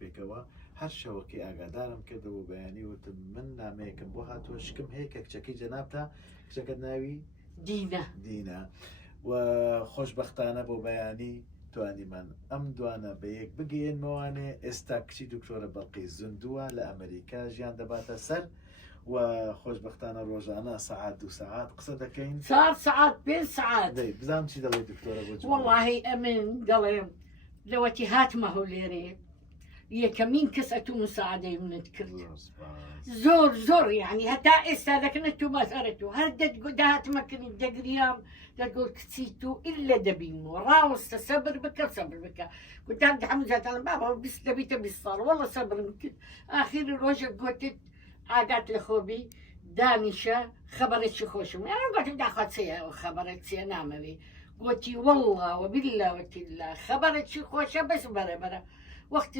پێکەوە هەر شەوەکی ئاگادارم کردەوە بەیانی وتم من نامەیەکم بۆ هاتووە شکم هەیە کە کچەکەی جەنابتە کچەکەت ناوی دینە و خۆشببختانە بۆ بەیانی توانیمان ئەم دوانە بە یەک بگەێنمەوانێ ئێستا کچی دکتۆرە بەڵقی زندووە لە ئەمریکا ژیان دەباتە سەر و خۆشببختانە ڕۆژانە سەعات 2 ساعات قسە دەکەین ساعت 5 ساعات بزانام چی دەڵێ دکتۆرە بۆ والله ئەمن دەڵێم لەوەتی هاتمە هەولێرێ یەکەمین کەس ئەتو مساعدەی منت کرد زۆر یعنی هەتا ئێستا دەکەنە تو بەسەرە تو هەر داهاتمەکردی دەگریام دەگوت کچی تو ئللا دەبینەوە ڕاوەستە سەبر بکە گوتان هەموو جاتان بابا بیست دەبیتە 20 ساڵ وەڵە سەبرم کرد ئاخیری ڕۆژێک گوتت ئاگات لە خۆبی دانیشە خەبەرێکی خۆشم گوتم داخوات چێە خەبەرێک چێ نامەوێ گوتی وەڵڵا وەبیللا وەتیللا خەبەرێکی خۆشە بەس بەرەبەرە وەختی